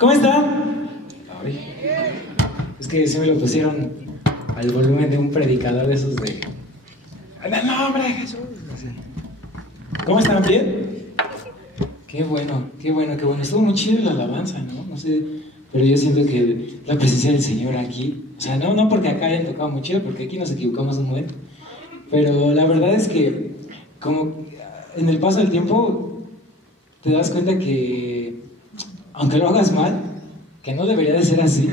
¿Cómo están? Ay, es que se me lo pusieron al volumen de un predicador de esos de... ¡En el nombre de Jesús! ¿Cómo están? ¿Bien? Qué bueno, qué bueno, qué bueno. Estuvo muy chido la alabanza, ¿no? No sé, pero yo siento que la presencia del Señor aquí... O sea, no porque acá hayan tocado muy chido, porque aquí nos equivocamos un momento. Pero la verdad es que, como en el paso del tiempo, te das cuenta que, aunque lo hagas mal, que no debería de ser así,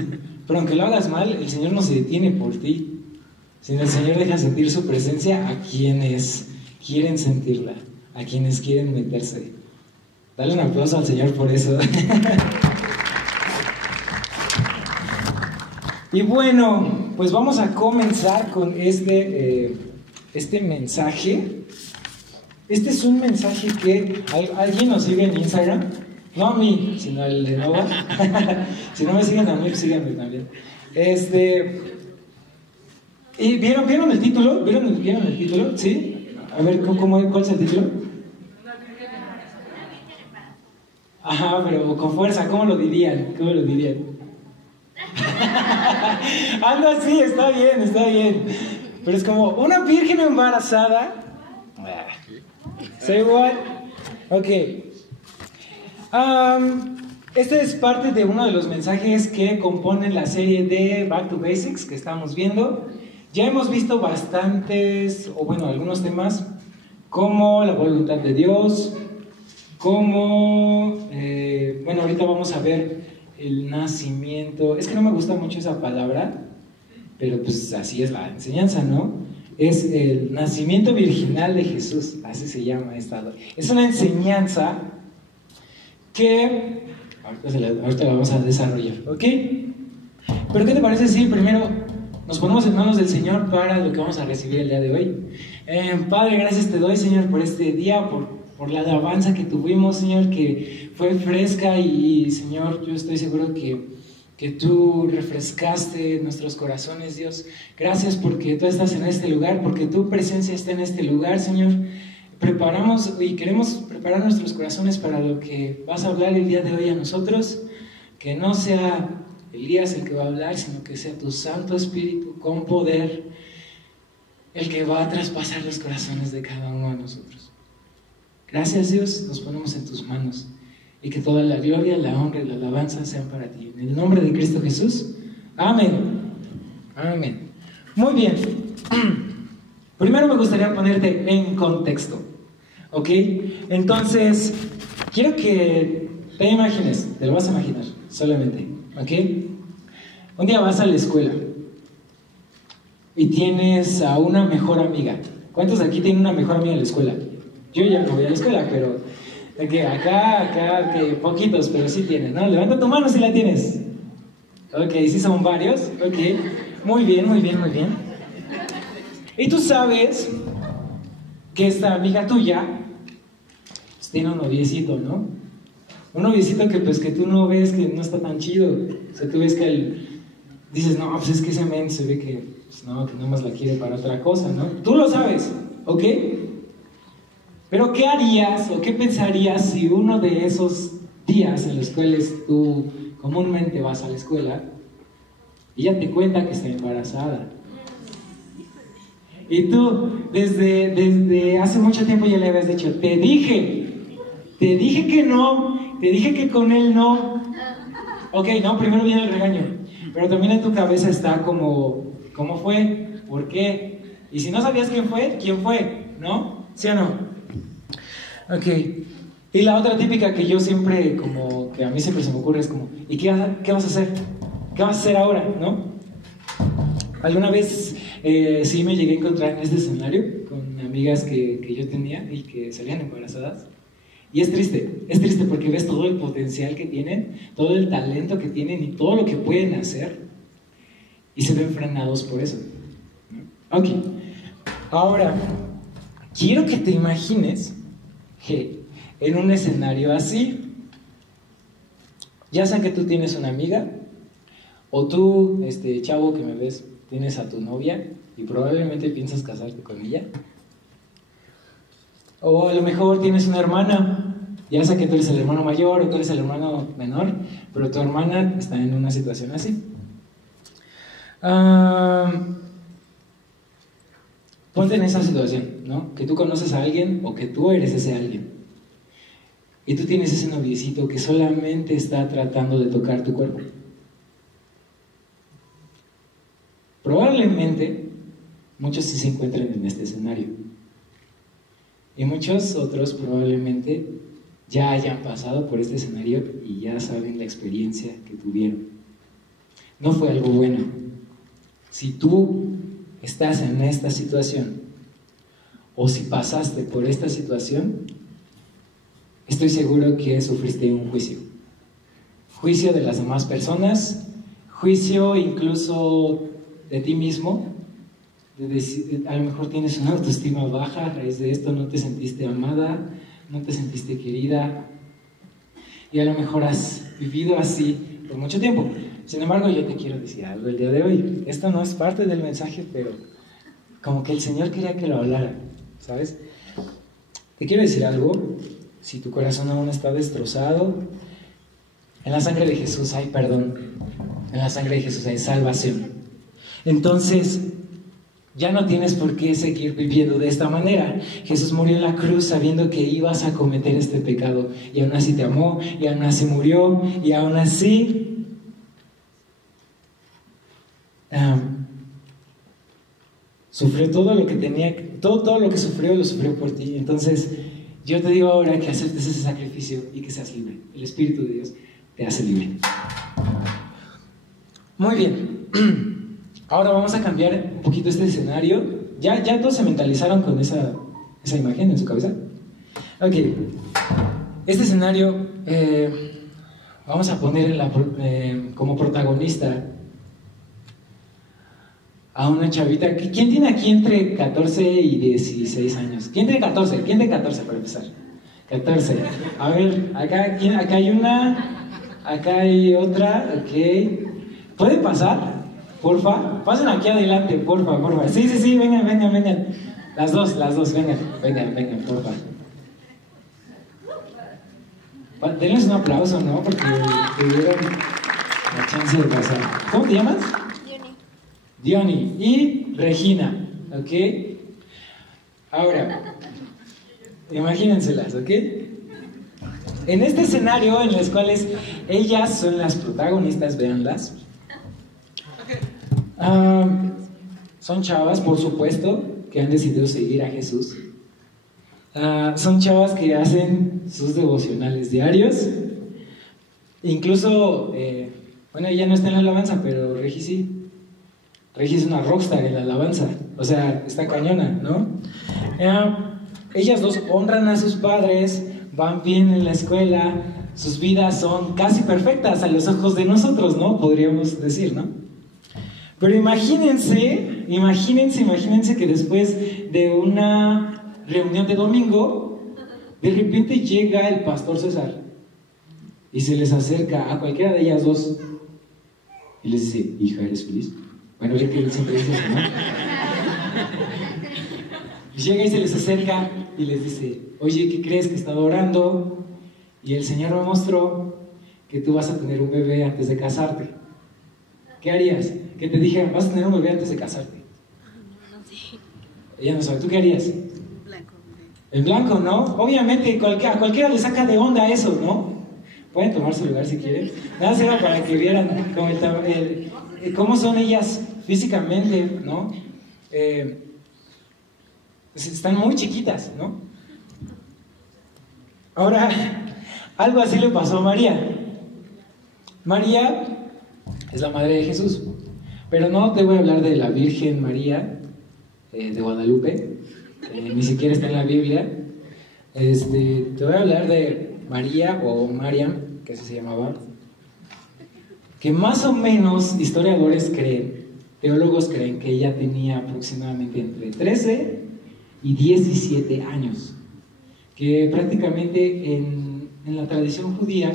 pero aunque lo hagas mal, el Señor no se detiene por ti, sino el Señor deja sentir su presencia a quienes quieren sentirla, a quienes quieren meterse. Dale un aplauso al Señor por eso. Y bueno, pues vamos a comenzar con este mensaje. Este es un mensaje que alguien nos sigue en Instagram, no a mí, sino al de Nova. Si no me siguen a mí, síganme también. ¿Y vieron el título? ¿Vieron el título? ¿Sí? A ver, ¿cuál es el título? Ajá, pero con fuerza, ¿cómo lo dirían? ¿Cómo lo dirían? Ando así, está bien. Pero es como una virgen embarazada. Say what? Ok. Este es parte de uno de los mensajes que componen la serie de Back to Basics que estamos viendo. Ya hemos visto bastantes, o bueno, algunos temas, como la voluntad de Dios, como, bueno, ahorita vamos a ver el nacimiento. Es que no me gusta mucho esa palabra, pero pues así es la enseñanza, ¿no? Es el nacimiento virginal de Jesús, así se llama esta. Es una enseñanza que ahorita la vamos a desarrollar, ¿ok? Pero ¿qué te parece si primero nos ponemos en manos del Señor para lo que vamos a recibir el día de hoy? Padre, gracias te doy, Señor, por este día, por la alabanza que tuvimos, Señor, que fue fresca y Señor, yo estoy seguro que tú refrescaste nuestros corazones, Dios. Gracias porque tú estás en este lugar, porque tu presencia está en este lugar, Señor. Preparamos y queremos preparar nuestros corazones para lo que vas a hablar el día de hoy a nosotros, que no sea Elías el que va a hablar, sino que sea tu Santo Espíritu con poder el que va a traspasar los corazones de cada uno de nosotros. Gracias, Dios, nos ponemos en tus manos y que toda la gloria, la honra y la alabanza sean para ti. En el nombre de Cristo Jesús, amén. Amén. Muy bien. Primero me gustaría ponerte en contexto, ¿ok? Entonces, quiero que te imagines, te lo vas a imaginar solamente, ¿ok? Un día vas a la escuela y tienes a una mejor amiga. ¿Cuántos de aquí tienen una mejor amiga en la escuela? Yo ya no voy a la escuela, pero acá, que poquitos, pero sí tienen, ¿no? Levanta tu mano si la tienes. Ok, sí son varios, ok. Muy bien. Y tú sabes que esta amiga tuya pues, tiene un noviecito, ¿no? Un noviecito que pues que tú no ves que no está tan chido. O sea, tú ves que dices, no, pues es que ese men se ve que, pues, no, que nada más la quiere para otra cosa, ¿no? Tú lo sabes, ¿ok? Pero ¿qué harías o qué pensarías si uno de esos días en los cuales tú comúnmente vas a la escuela y ella te cuenta que está embarazada? Y tú desde hace mucho tiempo ya le habías dicho, te dije que no, te dije que con él no. Ok, no, primero viene el regaño, pero también en tu cabeza está como, ¿cómo fue? ¿Por qué? Y si no sabías quién fue, ¿no? ¿Sí o no? Ok, y la otra típica que yo siempre, como que a mí siempre se me ocurre es como, ¿y qué vas a hacer? ¿Qué vas a hacer ahora? ¿No? Alguna vez sí me llegué a encontrar en este escenario con amigas que yo tenía y que salían embarazadas. Y es triste porque ves todo el potencial que tienen, todo el talento que tienen y todo lo que pueden hacer y se ven frenados por eso. Ok, ahora quiero que te imagines que en un escenario así, ya sea que tú tienes una amiga o tú, chavo que me ves, tienes a tu novia y probablemente piensas casarte con ella, o a lo mejor tienes una hermana Ya sea que tú eres el hermano mayor o tú eres el hermano menor, pero tu hermana está en una situación así. Ponte en esa situación, ¿no? Que tú conoces a alguien o que tú eres ese alguien. Y tú tienes ese noviecito que solamente está tratando de tocar tu cuerpo. Probablemente muchos sí se encuentren en este escenario. Y muchos otros probablemente ya hayan pasado por este escenario y ya saben la experiencia que tuvieron. No fue algo bueno. Si tú estás en esta situación o si pasaste por esta situación, estoy seguro que sufriste un juicio. Juicio de las demás personas, juicio incluso de ti mismo. A lo mejor tienes una autoestima baja a raíz de esto, no te sentiste amada, no te sentiste querida y a lo mejor has vivido así por mucho tiempo. Sin embargo, yo te quiero decir algo el día de hoy. Esto no es parte del mensaje, pero como que el Señor quería que lo hablara, ¿sabes? Te quiero decir algo. Si tu corazón aún está destrozado, en la sangre de Jesús hay perdón, en la sangre de Jesús hay salvación. Entonces, ya no tienes por qué seguir viviendo de esta manera. Jesús murió en la cruz sabiendo que ibas a cometer este pecado, y aún así te amó, y aún así murió, y aún así sufrió todo lo que tenía, todo lo que sufrió, lo sufrió por ti. Entonces, yo te digo ahora que aceptes ese sacrificio y que seas libre. El Espíritu de Dios te hace libre. Muy bien. Ahora vamos a cambiar un poquito este escenario. ¿Ya todos se mentalizaron con esa imagen en su cabeza? Ok. Este escenario vamos a poner como protagonista a una chavita. ¿Quién tiene aquí entre 14 y 16 años? ¿Quién tiene 14? ¿Quién tiene 14 para empezar? 14. A ver, acá hay una, acá hay otra, ok. ¿Pueden pasar? Porfa, pasen aquí adelante, porfa. Sí, vengan. Las dos, vengan, porfa. Denles un aplauso, ¿no? Porque tuvieron la chance de pasar. ¿Cómo te llamas? Diony y Regina, ¿ok? Ahora, imagínenselas, ¿ok? En este escenario en los cuales ellas son las protagonistas, véanlas. Son chavas, por supuesto, que han decidido seguir a Jesús. Son chavas que hacen sus devocionales diarios. Incluso, bueno, ella no está en la alabanza, pero Regi sí. Regi es una rockstar en la alabanza, o sea, está cañona, ¿no? Ellas dos honran a sus padres, van bien en la escuela, sus vidas son casi perfectas a los ojos de nosotros, ¿no? Podríamos decir, ¿no? Pero imagínense que después de una reunión de domingo, de repente llega el pastor César y se les acerca a cualquiera de ellas dos y les dice: hija, ¿eres feliz? Bueno, ya que él siempre dice eso, ¿no? Y llega y se les acerca y les dice: oye, ¿qué crees? Que he estado orando y el Señor me mostró que tú vas a tener un bebé antes de casarte. ¿Qué harías? Que te dijeran: vas a tener un bebé antes de casarte. No sé. Ella no sabe. ¿Tú qué harías? Blanco. El blanco, ¿no? Obviamente a cualquiera le saca de onda eso, ¿no? Pueden tomar su lugar si quieren. Nada más era para que vieran cómo son ellas físicamente, ¿no? Pues están muy chiquitas, ¿no? Ahora, algo así le pasó a María. María es la madre de Jesús, pero no te voy a hablar de la Virgen María de Guadalupe, ni siquiera está en la Biblia. Te voy a hablar de María o Mariam, que así se llamaba, que más o menos historiadores creen, teólogos creen que ella tenía aproximadamente entre 13 y 17 años, que prácticamente en la tradición judía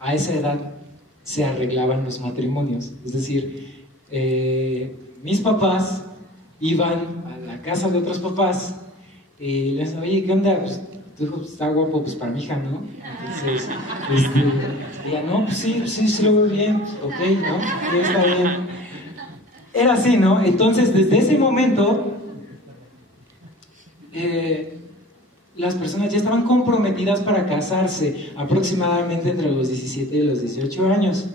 a esa edad se arreglaban los matrimonios. Es decir, mis papás iban a la casa de otros papás y les decían: oye, ¿qué onda? Pues, tu hijo está guapo, pues para mi hija, ¿no? Entonces, ella, no, pues sí lo veo bien, ok, ¿no? Sí, está bien. Era así, ¿no? Entonces, desde ese momento, las personas ya estaban comprometidas para casarse, aproximadamente entre los 17 y los 18 años,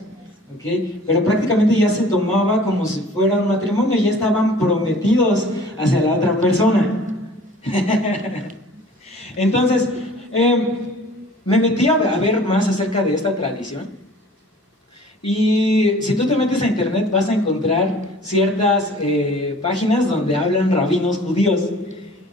¿ok? Pero prácticamente ya se tomaba como si fuera un matrimonio, ya estaban prometidos hacia la otra persona. Entonces, me metí a ver más acerca de esta tradición. Y si tú te metes a internet vas a encontrar ciertas páginas donde hablan rabinos judíos.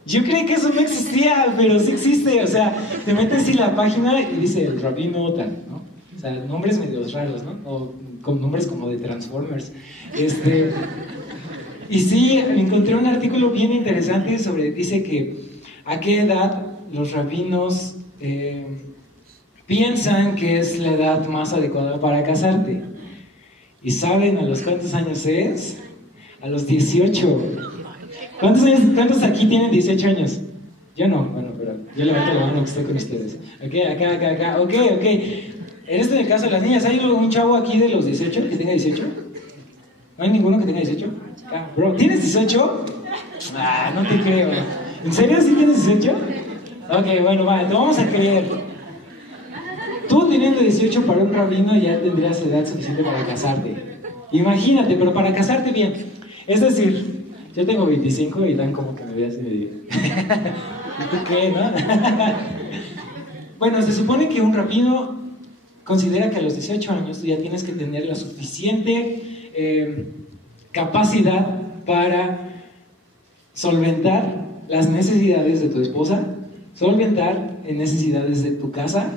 Yo creí que eso no existía, pero sí existe. O sea, te metes en la página y dice el rabino tal, ¿no? O sea, nombres medios raros, ¿no? O con nombres como de Transformers. Y sí, encontré un artículo bien interesante sobre, dice que a qué edad los rabinos piensan que es la edad más adecuada para casarte. ¿Y saben a los cuántos años es? A los 18. ¿Cuántos aquí tienen 18 años? Yo no, bueno, pero yo levanto la mano que estoy con ustedes. Ok, acá. Ok. En el caso de las niñas, ¿hay un chavo aquí de los 18 que tenga 18? ¿No hay ninguno que tenga 18? Bro, ¿tienes 18? Ah, no te creo. ¿En serio sí tienes 18? Ok, bueno, va, te vamos a creer. Tú teniendo 18 para un rabino ya tendrías edad suficiente para casarte. Imagínate, pero para casarte bien. Es decir, yo tengo 25 y dan como que me veas y me digan, ¿y tú qué, no? Bueno, se supone que un rabino considera que a los 18 años tú ya tienes que tener la suficiente capacidad para solventar las necesidades de tu esposa, solventar necesidades de tu casa,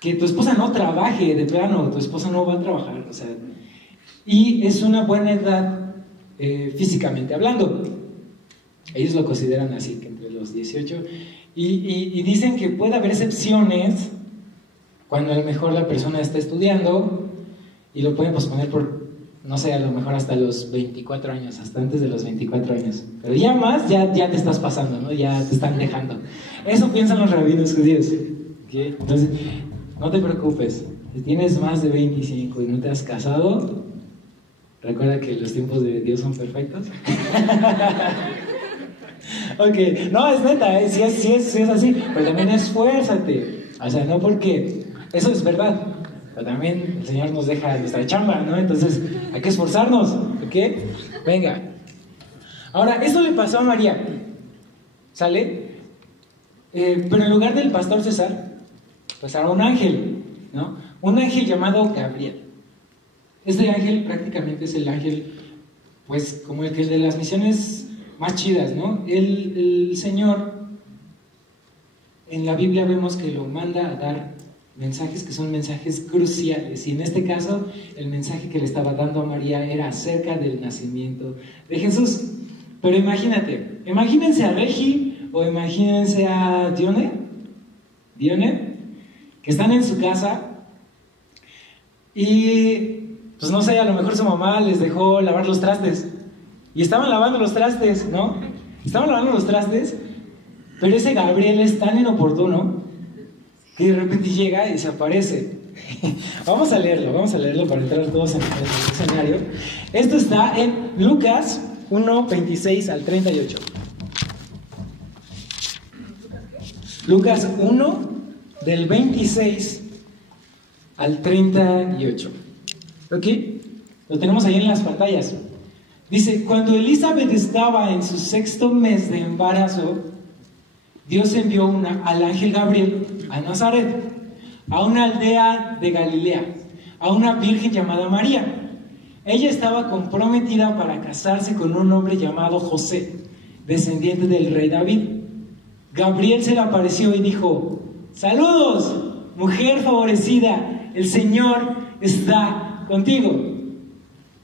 que tu esposa no trabaje de plano, tu esposa no va a trabajar, o sea, y es una buena edad físicamente hablando. Ellos lo consideran así, que entre los 18 y dicen que puede haber excepciones cuando a lo mejor la persona está estudiando y lo pueden posponer por, no sé, a lo mejor hasta los 24 años, hasta antes de los 24 años. Pero ya más, ya te estás pasando, ¿no? Ya te están dejando. Eso piensan los rabinos judíos. ¿Okay? Entonces, no te preocupes. Si tienes más de 25 y no te has casado, recuerda que los tiempos de Dios son perfectos. Ok, no, es neta, sí es así, pero también esfuérzate. O sea, no porque... Eso es verdad, pero también el Señor nos deja nuestra chamba, ¿no? Entonces, hay que esforzarnos, ¿ok? Venga. Ahora, esto le pasó a María, ¿sale? Pero en lugar del pastor César, pasaron un ángel, ¿no? Un ángel llamado Gabriel. Este ángel prácticamente es el ángel, pues, como el que es de las misiones más chidas, ¿no? El Señor, en la Biblia vemos que lo manda a dar mensajes que son mensajes cruciales, y en este caso el mensaje que le estaba dando a María era acerca del nacimiento de Jesús. Pero imagínense a Regi o imagínense a Dione, que están en su casa y pues no sé, a lo mejor su mamá les dejó lavar los trastes y estaban lavando los trastes, ¿no? Estaban lavando los trastes, pero ese Gabriel es tan inoportuno que de repente llega y se aparece. Vamos a leerlo para entrar todos en el escenario. Esto está en Lucas 1, 26 al 38. Lucas 1, del 26 al 38. ¿Ok? Lo tenemos ahí en las pantallas. Dice, cuando Elizabeth estaba en su 6º mes de embarazo, Dios envió al ángel Gabriel a Nazaret, a una aldea de Galilea, a una virgen llamada María. Ella estaba comprometida para casarse con un hombre llamado José, descendiente del rey David. Gabriel se le apareció y dijo, saludos, mujer favorecida, el Señor está contigo.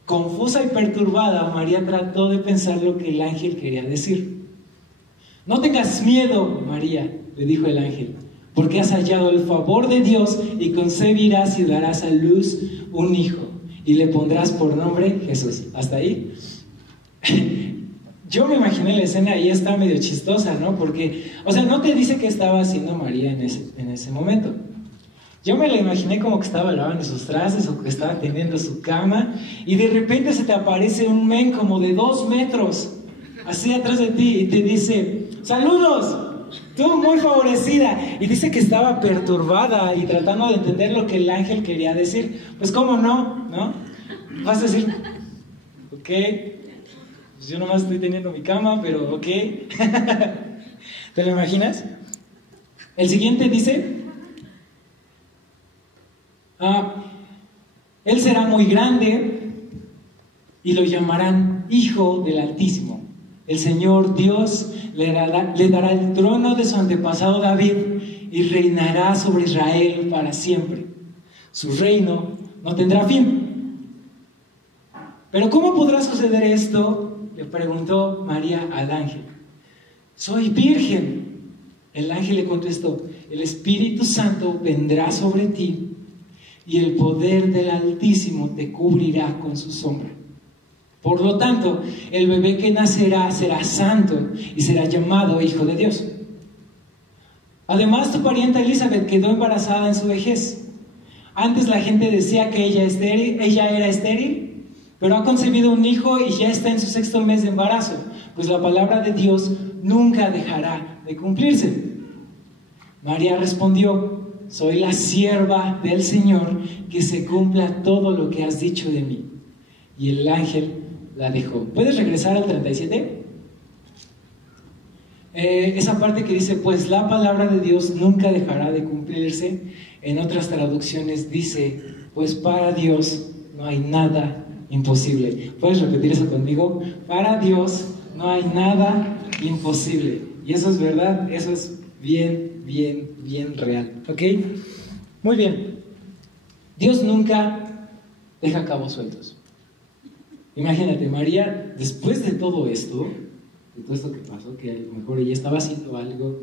Confusa y perturbada, María trató de pensar lo que el ángel quería decir. No tengas miedo, María, le dijo el ángel, porque has hallado el favor de Dios y concebirás y darás a luz un hijo y le pondrás por nombre Jesús. ¿Hasta ahí? yo me imaginé la escena y está medio chistosa, ¿no? Porque, o sea, no te dice qué estaba haciendo María en ese momento. Yo me la imaginé como que estaba lavando sus trastes o que estaba tendiendo su cama y de repente se te aparece un men como de 2 metros, así atrás de ti y te dice, ¡saludos! Tú muy favorecida. Y dice que estaba perturbada y tratando de entender lo que el ángel quería decir. Pues cómo no, ¿no? Vas a decir, ok, pues yo nomás estoy teniendo mi cama, pero ok. ¿Te lo imaginas? El siguiente dice, él será muy grande y lo llamarán Hijo del Altísimo. El Señor Dios le dará el trono de su antepasado David y reinará sobre Israel para siempre. Su reino no tendrá fin. ¿Pero cómo podrá suceder esto?, le preguntó María al ángel. Soy virgen. El ángel le contestó, el Espíritu Santo vendrá sobre ti y el poder del Altísimo te cubrirá con su sombra. Por lo tanto, el bebé que nacerá será santo y será llamado Hijo de Dios. Además, tu parienta Elizabeth quedó embarazada en su vejez. Antes la gente decía que ella era estéril, pero ha concebido un hijo y ya está en su 6º mes de embarazo, pues la palabra de Dios nunca dejará de cumplirse. María respondió, soy la sierva del Señor, que se cumpla todo lo que has dicho de mí. Y el ángel la dejó. ¿Puedes regresar al 37? Esa parte que dice, pues la palabra de Dios nunca dejará de cumplirse. En otras traducciones dice, pues para Dios no hay nada imposible. ¿Puedes repetir eso conmigo? Para Dios no hay nada imposible. Y eso es verdad, eso es bien real. ¿Ok? Muy bien. Dios nunca deja cabos sueltos. Imagínate, María, después de todo esto que pasó, que a lo mejor ella estaba haciendo algo,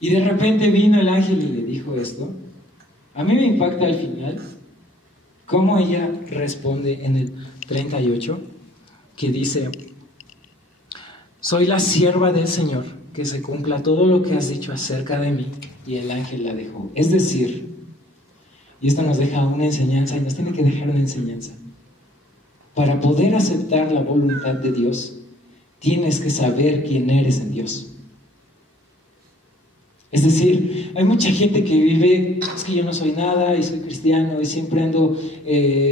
y de repente vino el ángel y le dijo esto. A mí me impacta al final cómo ella responde en el 38, que dice, soy la sierva del Señor, que se cumpla todo lo que has dicho acerca de mí. Y el ángel la dejó. Es decir, y esto nos deja una enseñanza y nos tiene que dejar una enseñanza. Para poder aceptar la voluntad de Dios, tienes que saber quién eres en Dios. Es decir, hay mucha gente que vive, es que yo no soy nada y soy cristiano y siempre ando,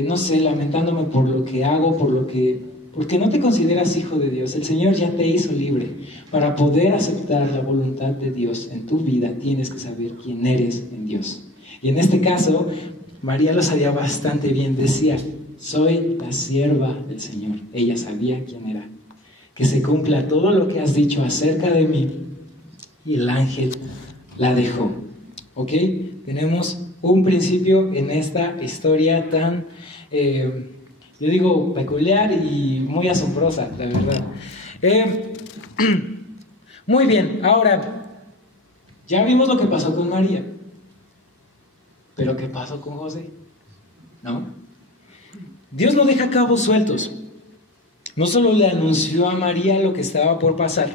no sé, lamentándome por lo que hago, porque no te consideras hijo de Dios. El Señor ya te hizo libre. Para poder aceptar la voluntad de Dios en tu vida, tienes que saber quién eres en Dios. Y en este caso, María lo sabía bastante bien, decía, soy la sierva del Señor. Ella sabía quién era. Que se cumpla todo lo que has dicho acerca de mí. Y el ángel la dejó. ¿Ok? Tenemos un principio en esta historia tan, yo digo, peculiar y muy asombrosa, la verdad. Muy bien, ahora, ya vimos lo que pasó con María. ¿Pero qué pasó con José? ¿No? Dios no deja cabos sueltos. No solo le anunció a María lo que estaba por pasar,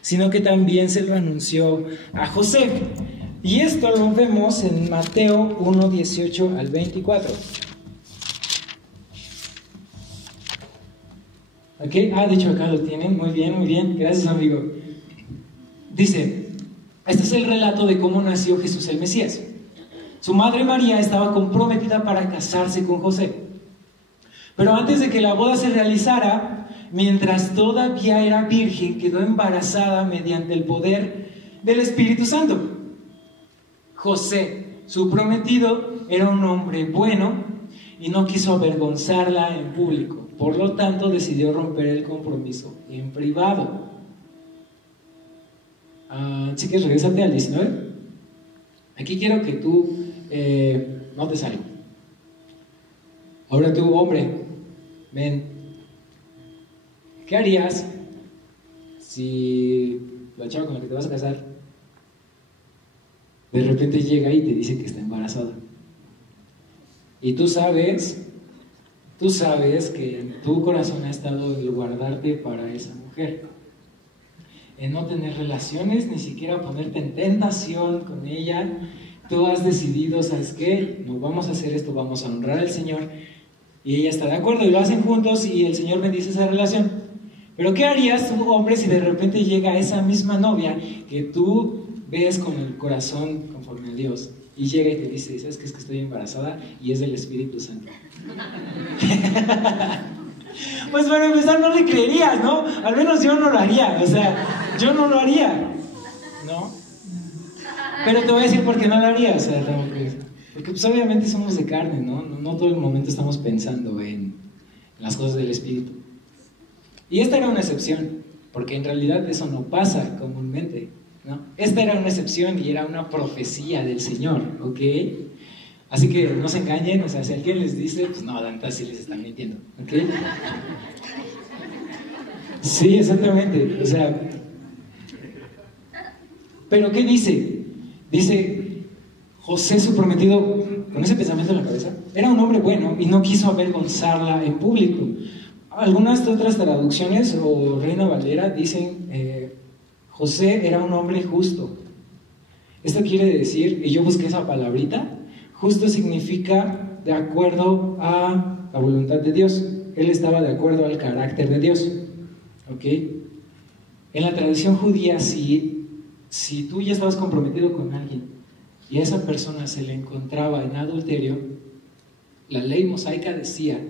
sino que también se lo anunció a José. Y esto lo vemos en Mateo 1, 18 al 24. ¿Ok? De hecho acá lo tienen. Muy bien. Gracias, amigo. Dice, este es el relato de cómo nació Jesús el Mesías. Su madre María estaba comprometida para casarse con José. Pero antes de que la boda se realizara, mientras todavía era virgen, quedó embarazada mediante el poder del Espíritu Santo. José, su prometido, era un hombre bueno y no quiso avergonzarla en público. Por lo tanto, decidió romper el compromiso en privado. Chicas, regrésate al 19. Aquí quiero que tú notes algo. Ahora tú, hombre, ven. ¿Qué harías si la chava con la que te vas a casar de repente llega y te dice que está embarazada? Y tú sabes tú sabes que en tu corazón ha estado el guardarte para esa mujer, en no tener relaciones, ni siquiera ponerte en tentación con ella. Tú has decidido, ¿sabes qué? No vamos a hacer esto, vamos a honrar al Señor, y ella está de acuerdo y lo hacen juntos y el Señor bendice esa relación. Pero ¿qué harías tú, hombre, si de repente llega esa misma novia que tú ves con el corazón conforme a Dios y llega y te dice, ¿sabes qué? Es que estoy embarazada y es del Espíritu Santo? Pues para empezar no le creerías, ¿no? Al menos yo no lo haría, o sea, yo no lo haría, ¿no? Pero te voy a decir por qué no lo haría, o sea, porque pues obviamente somos de carne, ¿no? No todo el momento estamos pensando en las cosas del Espíritu. Y esta era una excepción, porque en realidad eso no pasa comúnmente, ¿no? Esta era una excepción y era una profecía del Señor, ¿ok? Así que no se engañen, o sea, si alguien les dice, pues no, Danta sí les están mintiendo, ¿ok? Sí, exactamente, o sea, pero ¿qué dice? Dice, José, su prometido, con ese pensamiento en la cabeza, era un hombre bueno y no quiso avergonzarla en público. Algunas otras traducciones, o Reina Valera, dicen, José era un hombre justo. Esto quiere decir, y yo busqué esa palabrita, justo significa de acuerdo a la voluntad de Dios. Él estaba de acuerdo al carácter de Dios, ¿ok? En la tradición judía, si tú ya estabas comprometido con alguien y a esa persona se le encontraba en adulterio, la ley mosaica decía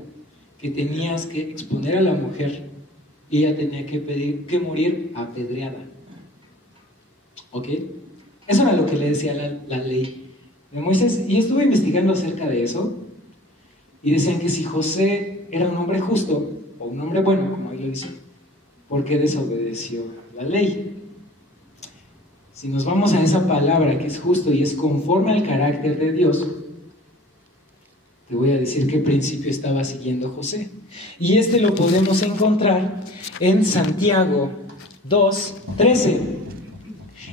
que tenías que exponer a la mujer y ella tenía que morir apedreada, ¿ok? Eso era lo que le decía la ley de Moisés. Y estuve investigando acerca de eso y decían que si José era un hombre justo o un hombre bueno, como ahí lo dice, ¿por qué desobedeció la ley? Si nos vamos a esa palabra que es justo y es conforme al carácter de Dios, te voy a decir qué principio estaba siguiendo José. Y este lo podemos encontrar en Santiago 2:13.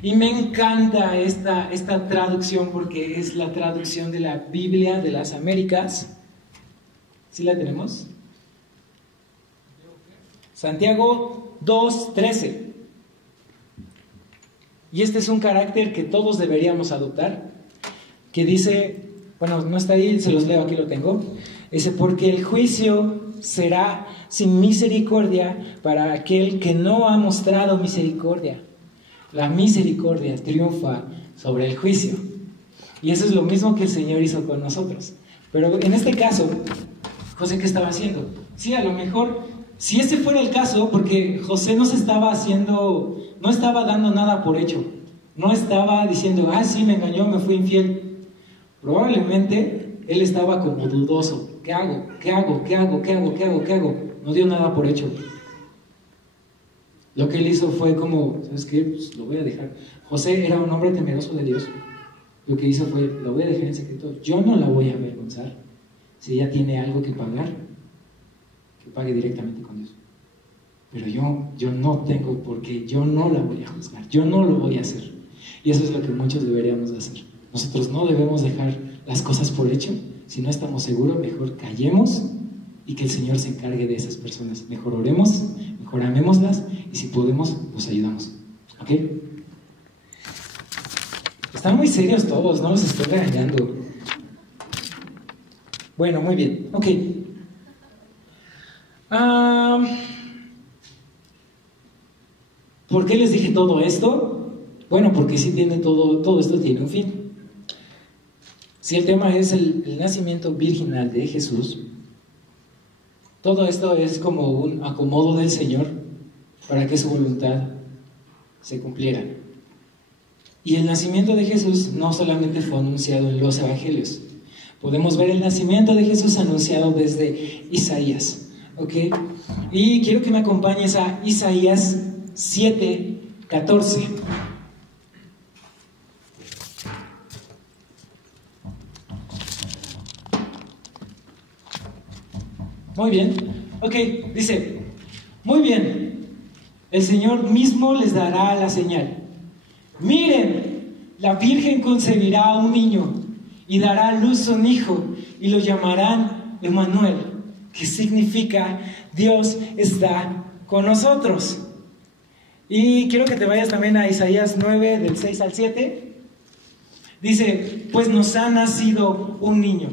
Y me encanta esta traducción porque es la traducción de la Biblia de las Américas. ¿Sí la tenemos? Santiago 2:13. Y este es un carácter que todos deberíamos adoptar, que dice, bueno, no está ahí, se los leo, aquí lo tengo. Dice, porque el juicio será sin misericordia para aquel que no ha mostrado misericordia. La misericordia triunfa sobre el juicio. Y eso es lo mismo que el Señor hizo con nosotros. Pero en este caso, José, ¿qué estaba haciendo? Sí, a lo mejor, si ese fuera el caso, porque José no estaba dando nada por hecho. No estaba diciendo, sí, me engañó, me fui infiel. Probablemente él estaba como dudoso. ¿Qué hago? ¿Qué hago? ¿Qué hago? ¿Qué hago? ¿Qué hago? ¿Qué hago? No dio nada por hecho. Lo que él hizo fue como, ¿sabes qué? Pues lo voy a dejar. José era un hombre temeroso de Dios. Lo que hizo fue, lo voy a dejar en secreto. Yo no la voy a avergonzar. Si ella tiene algo que pagar, que pague directamente con Dios. Pero yo no tengo por qué, yo no la voy a juzgar, yo no lo voy a hacer. Y eso es lo que muchos deberíamos hacer. Nosotros no debemos dejar las cosas por hecho. Si no estamos seguros, mejor callemos y que el Señor se encargue de esas personas. Mejor oremos, mejor amémoslas y si podemos, los ayudamos. ¿Ok? Están muy serios todos, no los estoy regañando. Bueno, muy bien. Ok. ¿Por qué les dije todo esto? Bueno, porque sí tiene todo esto tiene un fin. Si el tema es el nacimiento virginal de Jesús, todo esto es como un acomodo del Señor para que su voluntad se cumpliera. Y el nacimiento de Jesús no solamente fue anunciado en los evangelios. Podemos ver el nacimiento de Jesús anunciado desde Isaías, ¿ok? Y quiero que me acompañes a Isaías 7:14. Muy bien, ok, dice, muy bien, el Señor mismo les dará la señal. Miren, la Virgen concebirá a un niño y dará a luz un hijo y lo llamarán Emmanuel, que significa Dios está con nosotros. Y quiero que te vayas también a Isaías 9, del 6 al 7. Dice, pues nos ha nacido un niño,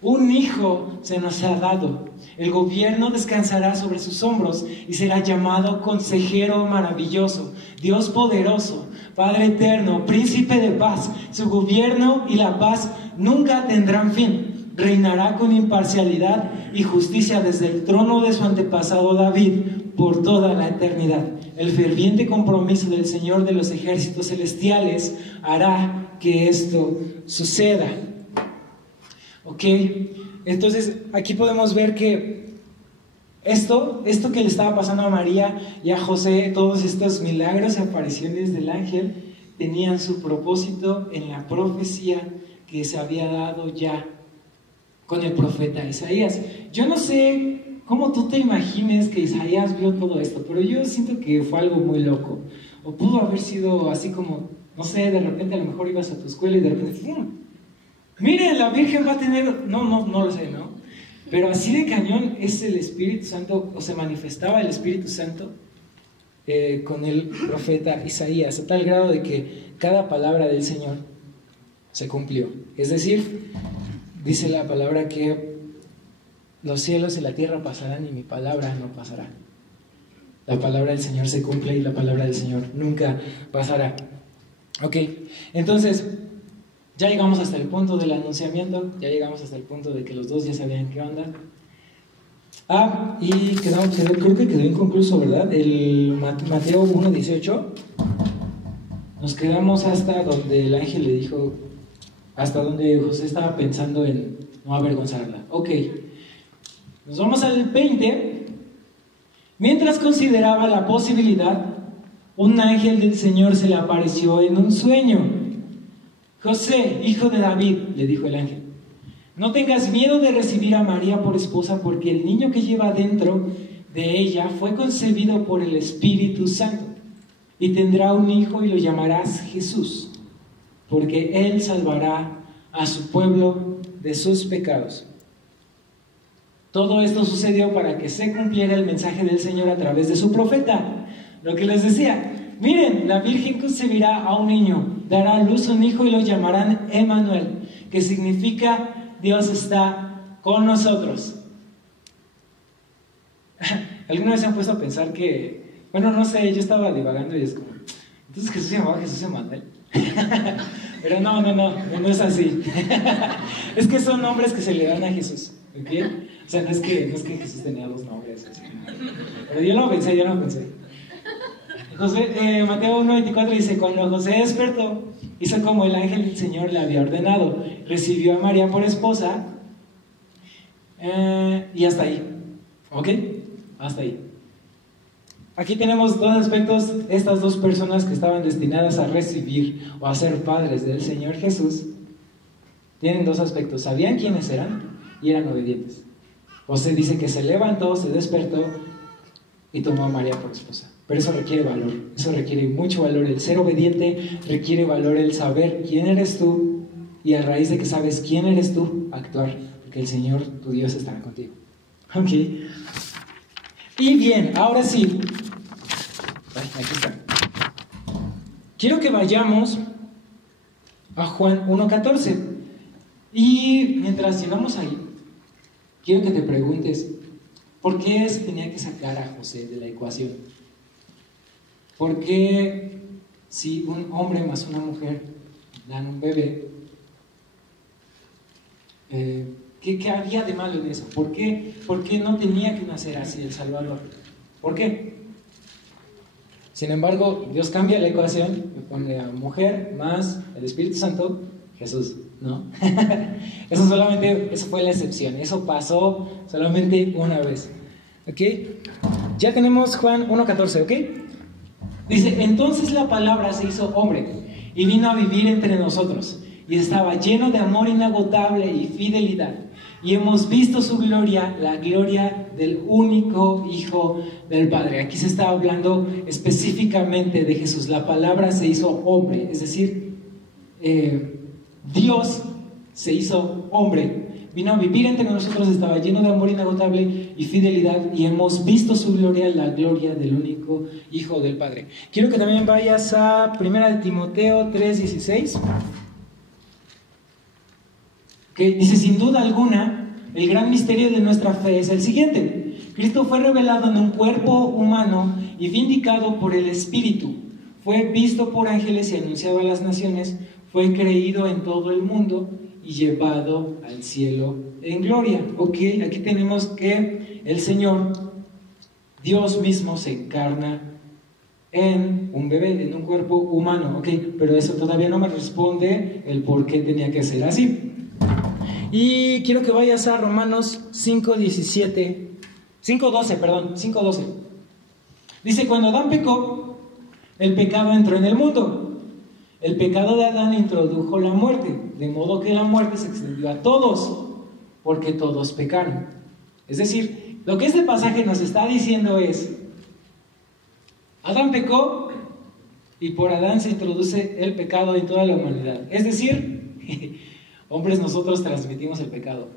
un hijo se nos ha dado. El gobierno descansará sobre sus hombros y será llamado Consejero Maravilloso, Dios Poderoso, Padre Eterno, Príncipe de Paz. Su gobierno y la paz nunca tendrán fin. Reinará con imparcialidad y justicia desde el trono de su antepasado David por toda la eternidad. El ferviente compromiso del Señor de los ejércitos celestiales hará que esto suceda. Ok, entonces aquí podemos ver que esto que le estaba pasando a María y a José, todos estos milagros y apariciones del ángel, tenían su propósito en la profecía que se había dado ya con el profeta Isaías. Yo no sé cómo tú te imagines que Isaías vio todo esto, pero yo siento que fue algo muy loco. O pudo haber sido así como, no sé, de repente a lo mejor ibas a tu escuela y de repente, miren, la Virgen va a tener, no lo sé, ¿no? Pero así de cañón es el Espíritu Santo, o se manifestaba el Espíritu Santo con el profeta Isaías, a tal grado de que cada palabra del Señor se cumplió. Es decir, dice la palabra que los cielos y la tierra pasarán y mi palabra no pasará. La palabra del Señor se cumple y la palabra del Señor nunca pasará. Ok, entonces ya llegamos hasta el punto del anunciamiento, ya llegamos hasta el punto de que los dos ya sabían qué onda. Y creo que quedó inconcluso, ¿verdad? El Mateo 1:18. Nos quedamos hasta donde el ángel le dijo, hasta donde José estaba pensando en no avergonzarla. Ok, nos vamos al 20. Mientras consideraba la posibilidad, un ángel del Señor se le apareció en un sueño. José, hijo de David, le dijo el ángel, no tengas miedo de recibir a María por esposa, porque el niño que lleva dentro de ella fue concebido por el Espíritu Santo, y tendrá un hijo y lo llamarás Jesús, porque él salvará a su pueblo de sus pecados. Todo esto sucedió para que se cumpliera el mensaje del Señor a través de su profeta. Lo que les decía, miren, la Virgen concebirá a un niño, dará a luz un hijo y lo llamarán Emmanuel, que significa Dios está con nosotros. ¿Alguna vez se han puesto a pensar que, bueno, no sé, yo estaba divagando y es como, entonces Jesús se llamaba Jesús Emmanuel? Pero no es así. Es que son nombres que se le dan a Jesús, ¿ok? O sea, no es que Jesús tenía dos nombres, así. Pero yo no pensé. Mateo 1:24 dice, cuando José despertó, hizo como el ángel del Señor le había ordenado, recibió a María por esposa, y hasta ahí, ¿ok? Hasta ahí. Aquí tenemos dos aspectos, estas dos personas que estaban destinadas a recibir o a ser padres del Señor Jesús, tienen dos aspectos, sabían quiénes eran y eran obedientes. José dice que se levantó, se despertó y tomó a María por esposa. Pero eso requiere valor, eso requiere mucho valor. El ser obediente requiere valor, el saber quién eres tú y a raíz de que sabes quién eres tú, actuar, porque el Señor, tu Dios, estará contigo. Ok. Y bien, ahora sí. Aquí está. Quiero que vayamos a Juan 1:14. Y mientras llegamos ahí, quiero que te preguntes, ¿por qué se tenía que sacar a José de la ecuación? ¿Por qué si un hombre más una mujer dan un bebé, ¿qué había de malo en eso? ¿Por qué no tenía que nacer así el Salvador? ¿Por qué? Sin embargo, Dios cambia la ecuación, me pone a mujer más el Espíritu Santo, Jesús, ¿no? Eso fue la excepción, eso pasó solamente una vez, ¿ok? Ya tenemos Juan 1:14, ¿ok? Dice, entonces la palabra se hizo hombre y vino a vivir entre nosotros y estaba lleno de amor inagotable y fidelidad y hemos visto su gloria, la gloria del único Hijo del Padre. Aquí se está hablando específicamente de Jesús. La palabra se hizo hombre, es decir, Dios se hizo hombre vino a vivir entre nosotros, estaba lleno de amor inagotable y fidelidad, y hemos visto su gloria, la gloria del único Hijo del Padre. Quiero que también vayas a 1 Timoteo 3:16. Que dice: sin duda alguna, el gran misterio de nuestra fe es el siguiente: Cristo fue revelado en un cuerpo humano y vindicado por el Espíritu. Fue visto por ángeles y anunciado a las naciones. Fue creído en todo el mundo y llevado al cielo en gloria. Ok, aquí tenemos que el Señor, Dios mismo, se encarna en un bebé, en un cuerpo humano. Ok, pero eso todavía no me responde el por qué tenía que ser así. Y quiero que vayas a Romanos 5:12. Dice: cuando Adán pecó, el pecado entró en el mundo. El pecado de Adán introdujo la muerte, de modo que la muerte se extendió a todos, porque todos pecaron. Es decir, lo que este pasaje nos está diciendo es: Adán pecó y por Adán se introduce el pecado en toda la humanidad. Es decir, hombres, nosotros transmitimos el pecado.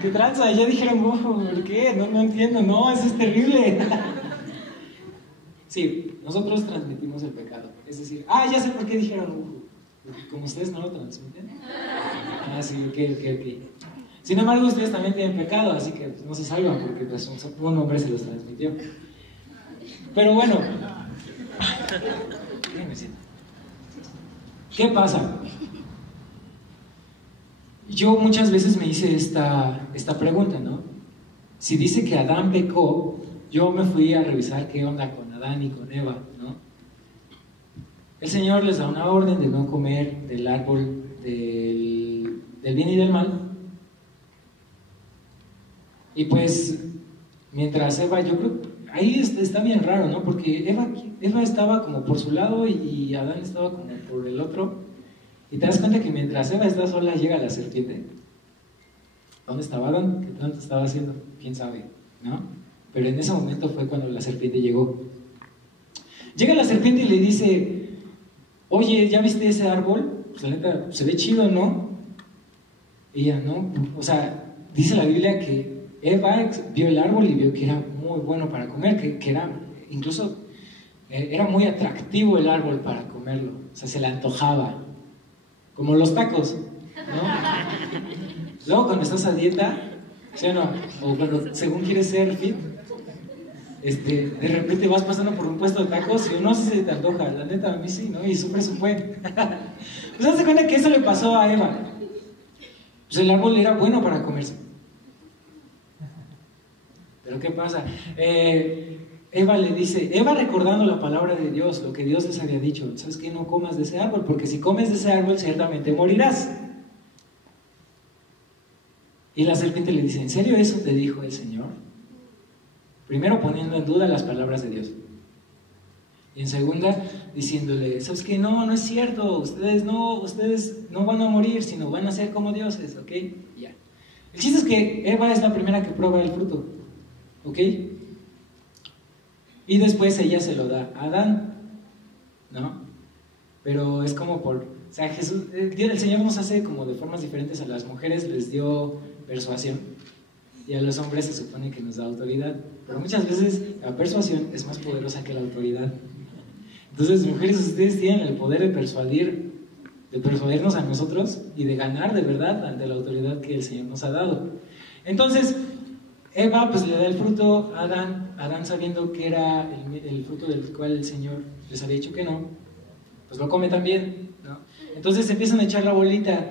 ¿Qué tranza? Ya dijeron, ¿por qué? No entiendo. No, eso es terrible. Sí, nosotros transmitimos el pecado. Es decir, ya sé por qué dijeron, porque como ustedes no lo transmiten. Sí, ok. Sin embargo, ustedes también tienen pecado, así que pues, no se salvan porque pues, un hombre se los transmitió. Pero bueno, ¿qué pasa? Yo muchas veces me hice esta pregunta, ¿no? Si dice que Adán pecó, yo me fui a revisar qué onda con Adán y con Eva, ¿no? El Señor les da una orden de no comer del árbol del bien y del mal. Y pues, mientras Eva, yo creo, ahí está bien raro, ¿no? Porque Eva estaba como por su lado y Adán estaba como por el otro. Y te das cuenta que mientras Eva está sola, llega la serpiente. ¿Dónde estaba Adán? ¿Qué tanto estaba haciendo? ¿Quién sabe? ¿No? Pero en ese momento fue cuando la serpiente llegó. Llega la serpiente y le dice: oye, ¿ya viste ese árbol? Pues la neta, se ve chido, ¿no? Y ella, ¿no? O sea, dice la Biblia que Eva vio el árbol y vio que era muy bueno para comer, que era, incluso, era muy atractivo el árbol para comerlo. O sea, se le antojaba. Como los tacos, ¿no? Luego cuando estás a dieta, ¿sí o no? O cuando según quieres ser fit, de repente vas pasando por un puesto de tacos y no sé si te antoja. La neta, a mí sí, ¿no? Y sufres un buen. Pues hazte cuenta que eso le pasó a Eva. Pues el árbol era bueno para comerse. Pero ¿qué pasa? Eva le dice, recordando la palabra de Dios, lo que Dios les había dicho: ¿sabes qué? No comas de ese árbol, porque si comes de ese árbol ciertamente morirás. Y la serpiente le dice: ¿en serio eso te dijo el Señor? Primero poniendo en duda las palabras de Dios. Y en segunda diciéndole: ¿sabes qué? No es cierto, ustedes no van a morir, sino van a ser como dioses, ¿ok? Ya. El chiste es que Eva es la primera que prueba el fruto, ¿ok? Y después ella se lo da a Adán, ¿no? Pero es como o sea, el Señor nos hace como de formas diferentes. A las mujeres les dio persuasión y a los hombres se supone que nos da autoridad. Pero muchas veces la persuasión es más poderosa que la autoridad. Entonces, mujeres, ustedes tienen el poder de persuadirnos a nosotros y de ganar de verdad ante la autoridad que el Señor nos ha dado. Entonces, Eva pues le da el fruto a Adán sabiendo que era el fruto del cual el Señor les había dicho que no, pues lo come también, ¿no? Entonces empiezan a echar la bolita,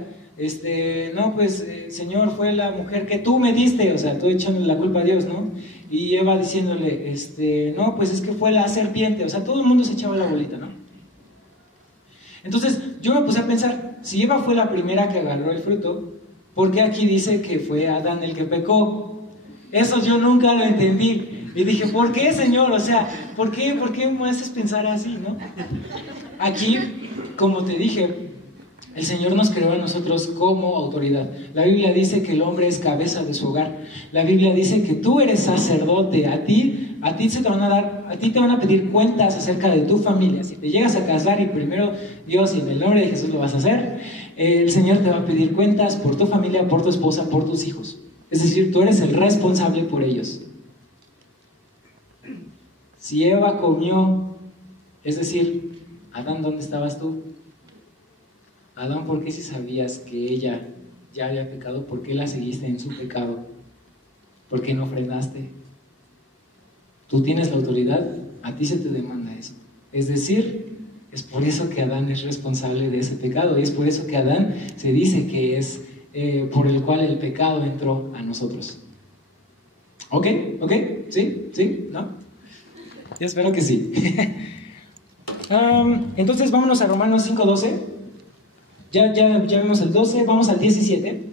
Señor, fue la mujer que tú me diste, o sea, tú echándole la culpa a Dios, ¿no? Y Eva diciéndole, no, pues es que fue la serpiente, o sea, todo el mundo se echaba la bolita, ¿no? Entonces yo me puse a pensar, si Eva fue la primera que agarró el fruto, ¿por qué aquí dice que fue Adán el que pecó? Eso yo nunca lo entendí. Y dije, ¿por qué, Señor? O sea, ¿por qué me haces pensar así, no? Aquí, como te dije, el Señor nos creó a nosotros como autoridad. La Biblia dice que el hombre es cabeza de su hogar. La Biblia dice que tú eres sacerdote. A ti se te van a dar a ti te van a pedir cuentas acerca de tu familia. Si te llegas a casar y primero Dios y en el nombre de Jesús lo vas a hacer, el Señor te va a pedir cuentas por tu familia, por tu esposa, por tus hijos. Es decir, tú eres el responsable por ellos. Si Eva comió, es decir, Adán, ¿dónde estabas tú? Adán, ¿por qué si sabías que ella ya había pecado, por qué la seguiste en su pecado? ¿Por qué no frenaste? Tú tienes la autoridad, a ti se te demanda eso. Es decir, es por eso que Adán es responsable de ese pecado, y es por eso que Adán se dice que es por el cual el pecado entró a nosotros. ¿Ok? ¿Ok? ¿Sí? ¿Sí? ¿No? Yo espero que sí. Entonces vámonos a Romanos 5:12. Ya vimos el 12, vamos al 17.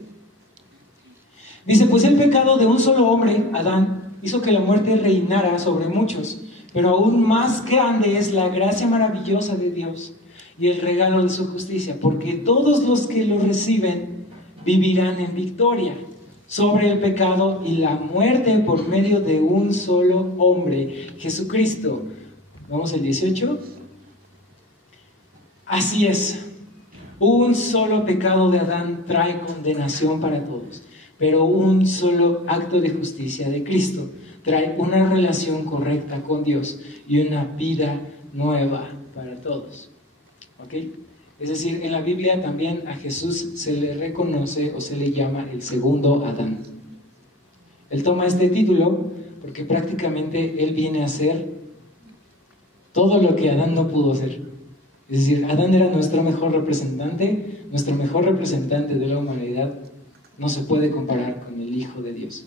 Dice, pues el pecado de un solo hombre, Adán, hizo que la muerte reinara sobre muchos, pero aún más grande es la gracia maravillosa de Dios y el regalo de su justicia, porque todos los que lo reciben vivirán en victoria sobre el pecado y la muerte por medio de un solo hombre, Jesucristo. Vamos al 18. Así es, un solo pecado de Adán trae condenación para todos, pero un solo acto de justicia de Cristo trae una relación correcta con Dios y una vida nueva para todos. ¿Ok? Es decir, en la Biblia también a Jesús se le reconoce o se le llama el segundo Adán. Él toma este título porque prácticamente él viene a hacer todo lo que Adán no pudo hacer. Es decir, Adán era nuestro mejor representante de la humanidad. No se puede comparar con el Hijo de Dios.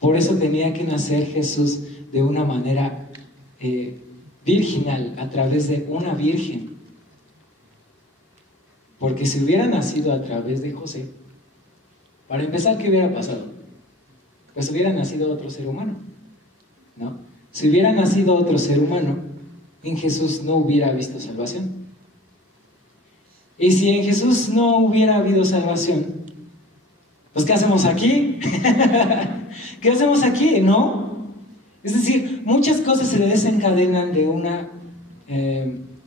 Por eso tenía que nacer Jesús de una manera virginal, a través de una virgen. Porque si hubiera nacido a través de José, para empezar, ¿qué hubiera pasado? Pues hubiera nacido otro ser humano, ¿no? Si hubiera nacido otro ser humano, en Jesús no hubiera visto salvación. Y si en Jesús no hubiera habido salvación, pues ¿qué hacemos aquí? ¿Qué hacemos aquí? ¿No? Es decir, muchas cosas se desencadenan de una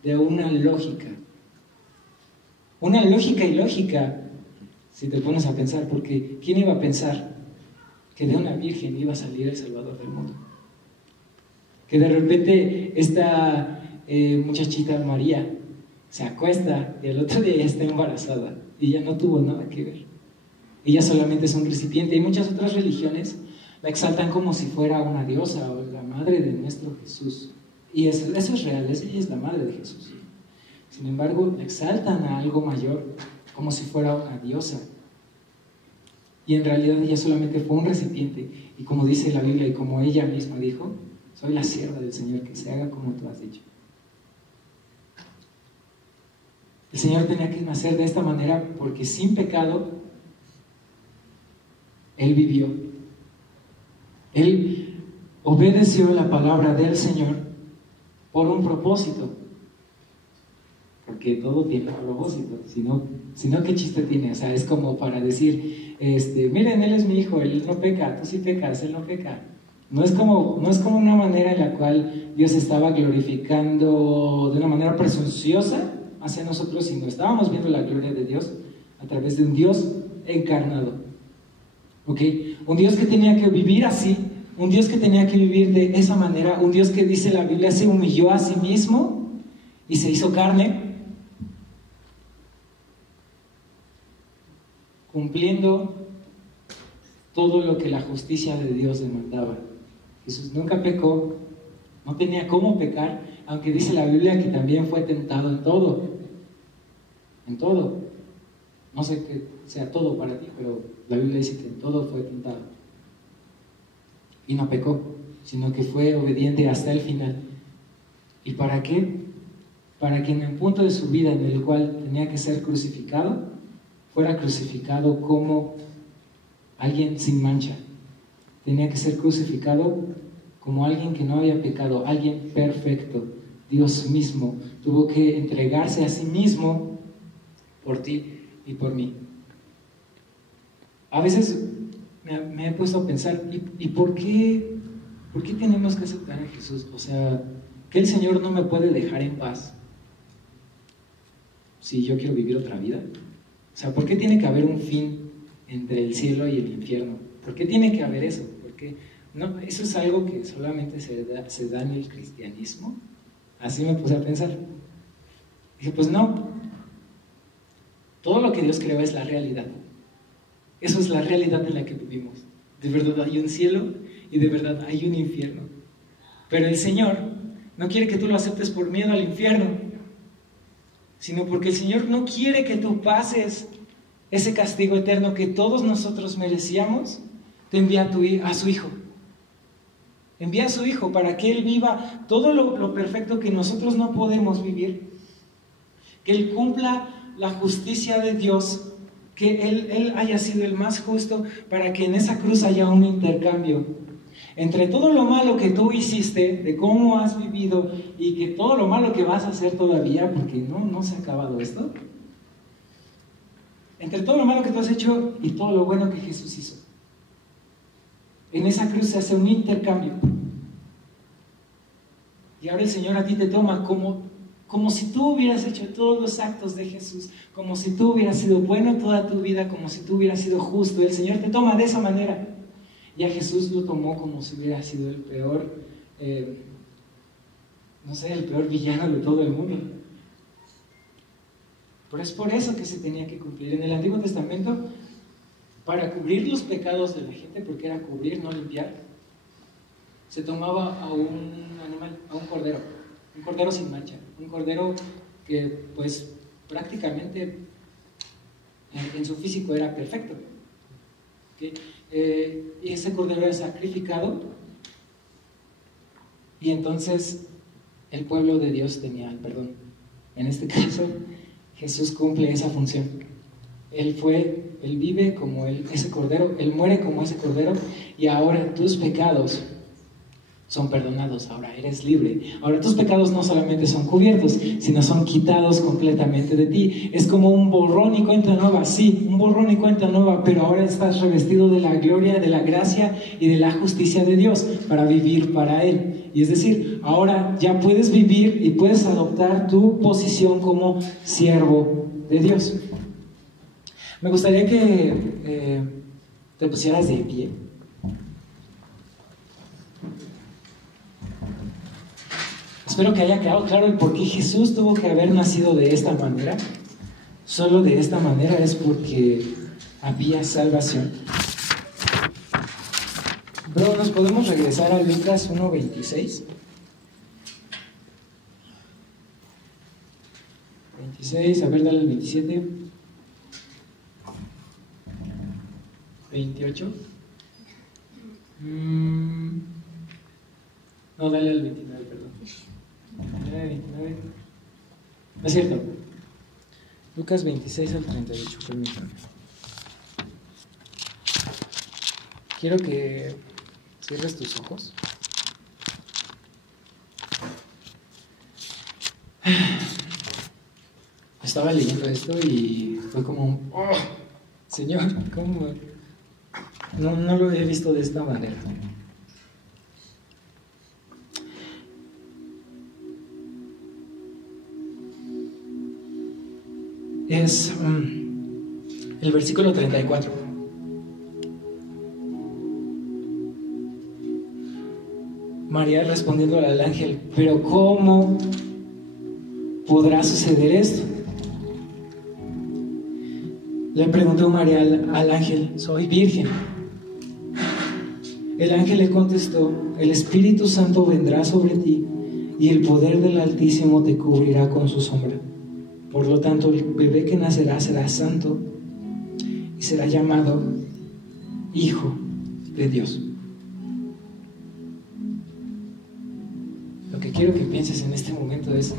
lógica. Una lógica ilógica, si te pones a pensar, porque ¿quién iba a pensar que de una virgen iba a salir el Salvador del mundo? Que de repente esta muchachita María se acuesta y el otro día ya está embarazada y ya no tuvo nada que ver. Ella solamente es un recipiente. Y muchas otras religiones la exaltan como si fuera una diosa o la madre de nuestro Jesús. Y eso es real, ella es la madre de Jesús. Sin embargo, la exaltan a algo mayor como si fuera una diosa. Y en realidad ella solamente fue un recipiente. Y como dice la Biblia y como ella misma dijo, soy la sierva del Señor, que se haga como tú has dicho. El Señor tenía que nacer de esta manera porque sin pecado Él vivió. Él obedeció la palabra del Señor por un propósito. Porque todo tiene un propósito. Si no, ¿qué chiste tiene? O sea, es como para decir, miren, Él es mi hijo, Él no peca, tú sí pecas, Él no peca. No es como una manera en la cual Dios estaba glorificando de una manera presunciosa hacia nosotros, sino estábamos viendo la gloria de Dios a través de un Dios encarnado. ¿Ok? Un Dios que tenía que vivir así, un Dios que tenía que vivir de esa manera, un Dios que dice la Biblia se humilló a sí mismo y se hizo carne, cumpliendo todo lo que la justicia de Dios demandaba. Jesús nunca pecó, no tenía cómo pecar, aunque dice la Biblia que también fue tentado en todo. En todo. No sé que sea todo para ti, pero la Biblia dice que en todo fue tentado. Y no pecó, sino que fue obediente hasta el final. ¿Y para qué? Para que en el punto de su vida en el cual tenía que ser crucificado, fuera crucificado como alguien sin mancha. Tenía que ser crucificado como alguien que no había pecado, alguien perfecto. Dios mismo tuvo que entregarse a sí mismo por ti y por mí. A veces me he puesto a pensar, ¿y por qué ¿Por qué tenemos que aceptar a Jesús? O sea, que el Señor no me puede dejar en paz si yo quiero vivir otra vida. O sea, ¿por qué tiene que haber un fin entre el cielo y el infierno? ¿Por qué tiene que haber eso? ¿Por qué? No, eso es algo que solamente se da en el cristianismo. Así me puse a pensar. Dije, pues no. Todo lo que Dios creó es la realidad. Eso es la realidad en la que vivimos. De verdad hay un cielo y de verdad hay un infierno. Pero el Señor no quiere que tú lo aceptes por miedo al infierno, sino porque el Señor no quiere que tú pases ese castigo eterno que todos nosotros merecíamos. Te envía a su Hijo. Envía a su Hijo para que Él viva todo lo perfecto que nosotros no podemos vivir. Que Él cumpla la justicia de Dios, que Él haya sido el más justo, para que en esa cruz haya un intercambio entre todo lo malo que tú hiciste, de cómo has vivido y que todo lo malo que vas a hacer todavía, porque no se ha acabado esto. Entre todo lo malo que tú has hecho y todo lo bueno que Jesús hizo. En esa cruz se hace un intercambio. Y ahora el Señor a ti te toma como si tú hubieras hecho todos los actos de Jesús, como si tú hubieras sido bueno toda tu vida, como si tú hubieras sido justo. El Señor te toma de esa manera. Y a Jesús lo tomó como si hubiera sido el peor, el peor villano de todo el mundo. Pero es por eso que se tenía que cumplir. En el Antiguo Testamento, para cubrir los pecados de la gente, porque era cubrir, no limpiar, se tomaba a un animal, a un cordero sin mancha, un cordero que pues prácticamente en su físico era perfecto. ¿Okay? Y ese cordero era sacrificado y entonces el pueblo de Dios tenía el perdón. En este caso, Jesús cumple esa función. Él vive como ese cordero, Él muere como ese cordero y ahora tus pecados son perdonados, ahora eres libre. Ahora tus pecados no solamente son cubiertos, sino son quitados completamente de ti. Es como un borrón y cuenta nueva, sí, un borrón y cuenta nueva, pero ahora estás revestido de la gloria, de la gracia y de la justicia de Dios para vivir para Él. Y es decir, ahora ya puedes vivir y puedes adoptar tu posición como siervo de Dios. Me gustaría que te pusieras de pie. Espero que haya quedado claro el por qué Jesús tuvo que haber nacido de esta manera. Solo de esta manera es porque había salvación. Bro, ¿nos podemos regresar a Lucas 1:26? 26, a ver, dale al 27. 28. No, dale al 29, perdón. 29. No es cierto. Lucas 26 al 38, permítanme. Quiero que cierres tus ojos. Estaba leyendo esto y fue como un... ¡Oh! Señor, ¿cómo? No lo he visto de esta manera. Es el versículo 34. María respondiendo al ángel: ¿pero cómo podrá suceder esto? Le preguntó María al ángel: soy virgen. El ángel le contestó: el Espíritu Santo vendrá sobre ti y el poder del Altísimo te cubrirá con su sombra. Por lo tanto, el bebé que nacerá será santo y será llamado Hijo de Dios. Lo que quiero que pienses en este momento es: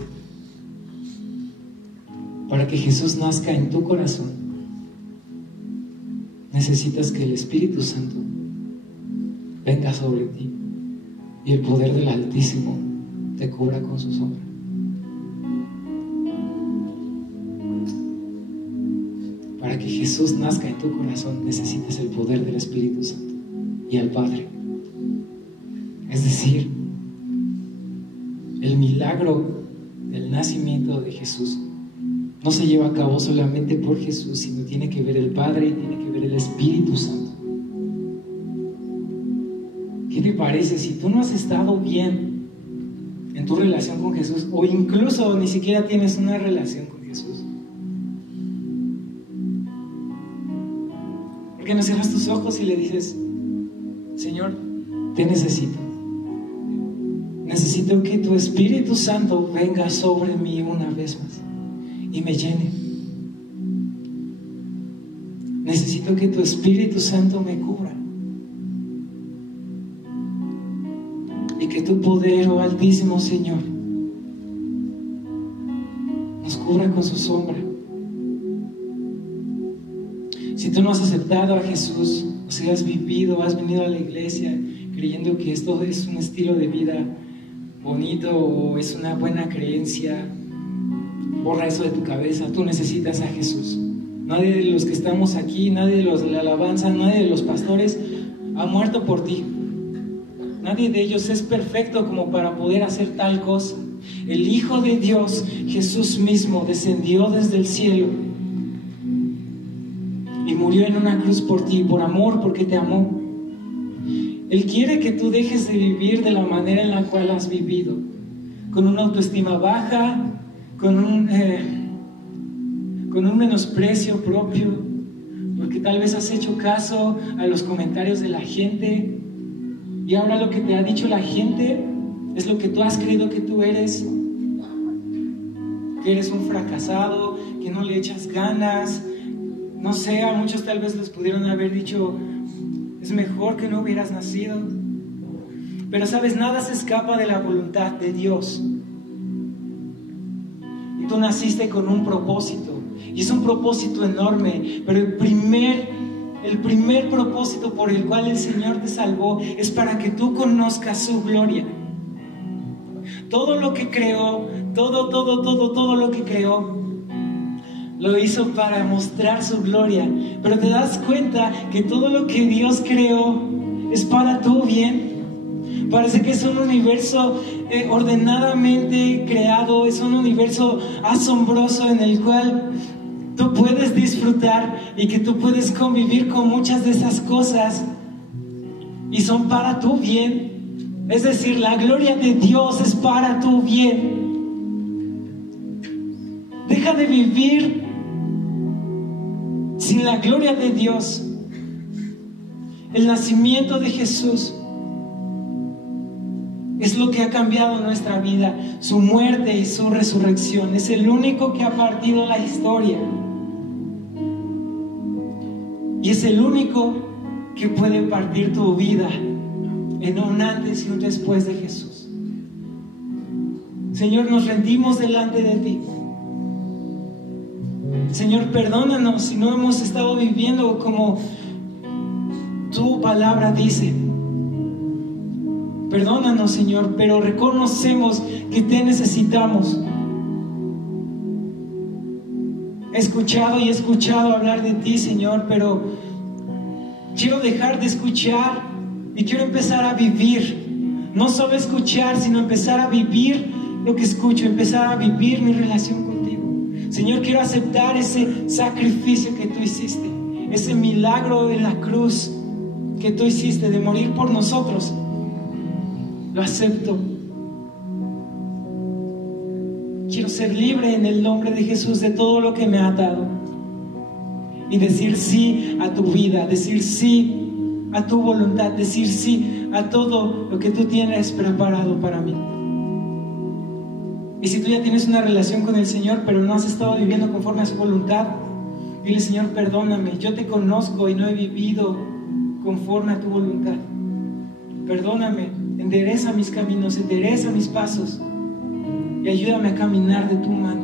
para que Jesús nazca en tu corazón, necesitas que el Espíritu Santo venga sobre ti y el poder del Altísimo te cubra con su sombra. Para que Jesús nazca en tu corazón, necesitas el poder del Espíritu Santo y al Padre. Es decir, el milagro del nacimiento de Jesús no se lleva a cabo solamente por Jesús, sino tiene que ver el Padre y tiene que ver el Espíritu Santo. ¿Qué te parece si tú no has estado bien en tu relación con Jesús, o incluso ni siquiera tienes una relación con Jesús? ¿Por qué no cierras tus ojos y le dices: Señor, te necesito? Necesito que tu Espíritu Santo venga sobre mí una vez más y me llene. Necesito que tu Espíritu Santo me cubra y que tu poder, oh Altísimo Señor, nos cubra con su sombra. Si tú no has aceptado a Jesús, o si has vivido, has venido a la iglesia creyendo que esto es un estilo de vida bonito o es una buena creencia, borra eso de tu cabeza. Tú necesitas a Jesús. Nadie de los que estamos aquí, nadie de los de la alabanza, nadie de los pastores ha muerto por ti. Nadie de ellos es perfecto como para poder hacer tal cosa. El Hijo de Dios, Jesús mismo, descendió desde el cielo y murió en una cruz por ti, por amor, porque te amó. Él quiere que tú dejes de vivir de la manera en la cual has vivido, con una autoestima baja, con un menosprecio propio, porque tal vez has hecho caso a los comentarios de la gente y ahora lo que te ha dicho la gente es lo que tú has creído que tú eres, que eres un fracasado, que no le echas ganas. No sé, a muchos tal vez les pudieron haber dicho: es mejor que no hubieras nacido. Pero sabes, nada se escapa de la voluntad de Dios. Y tú naciste con un propósito, y es un propósito enorme, pero el primer propósito por el cual el Señor te salvó es para que tú conozcas su gloria. Todo lo que creó, todo lo que creó, lo hizo para mostrar su gloria. Pero te das cuenta que todo lo que Dios creó es para tu bien. Parece que es un universo ordenadamente creado, es un universo asombroso en el cual tú puedes disfrutar y que tú puedes convivir con muchas de esas cosas y son para tu bien. Es decir, la gloria de Dios es para tu bien. Deja de vivir sin la gloria de Dios. El nacimiento de Jesús es lo que ha cambiado nuestra vida. Su muerte y su resurrección es el único que ha partido la historia. Y es el único que puede partir tu vida en un antes y un después de Jesús. Señor, nos rendimos delante de ti. Señor, perdónanos si no hemos estado viviendo como tu palabra dice. Perdónanos, Señor, pero reconocemos que te necesitamos. He escuchado hablar de ti, Señor, pero quiero dejar de escuchar y quiero empezar a vivir. No solo escuchar, sino empezar a vivir lo que escucho, empezar a vivir mi relación contigo. Señor, quiero aceptar ese sacrificio que tú hiciste, ese milagro en la cruz que tú hiciste de morir por nosotros. Lo acepto. Quiero ser libre en el nombre de Jesús de todo lo que me ha atado y decir sí a tu vida, decir sí a tu voluntad, decir sí a todo lo que tú tienes preparado para mí. Y si tú ya tienes una relación con el Señor, pero no has estado viviendo conforme a su voluntad, dile: Señor, perdóname, yo te conozco y no he vivido conforme a tu voluntad. Perdóname, endereza mis caminos, endereza mis pasos y ayúdame a caminar de tu mano.